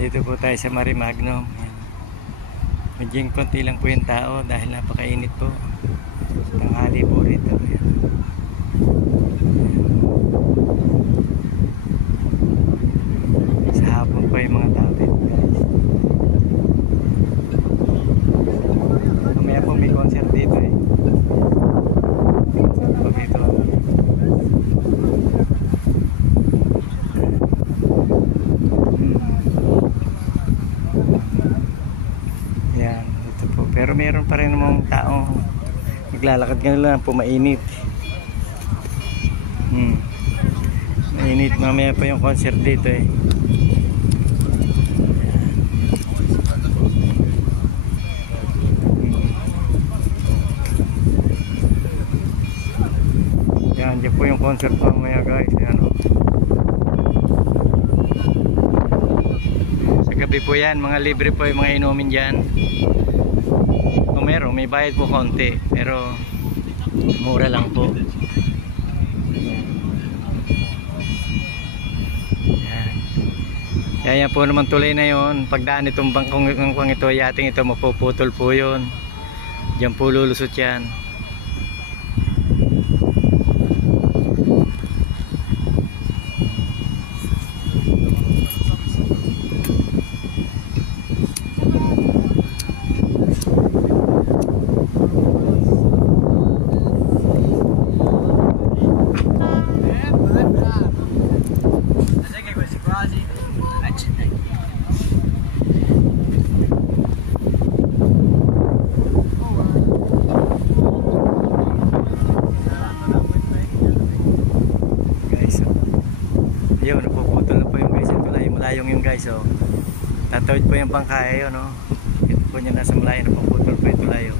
Dito po tayo sa Marimagnum. Medyo konti lang po yung tao dahil napakainit po. Tanghali po rito. Ayan. Sa hapon pa yung mga tao dito, guys. Mamaya po may concert dito eh. Concert po dito. Yan, ito po. Pero meron pa rin namang taong naglalakad ka lang po, mainit. Mainit, mamaya pa yung concert dito eh. Yan, dyan po yung concert mamaya, guys. Yan, oh. Sa gabi po yan, mga libre po yung mga inumin dyan. Kung meron, may bayad po konti, pero mura lang po. Yan. Yan po naman tuloy na yon. Pagdaan itong bangkong ito, yating ito, mapuputol po yun. Diyan po lulusot yan. Yun, napuputol na po yung guys. Malayong yung guys, oh. Tatawid po yung bangkaya yun, oh. Ito po niya nasa malayo, napuputol po yung tulayo.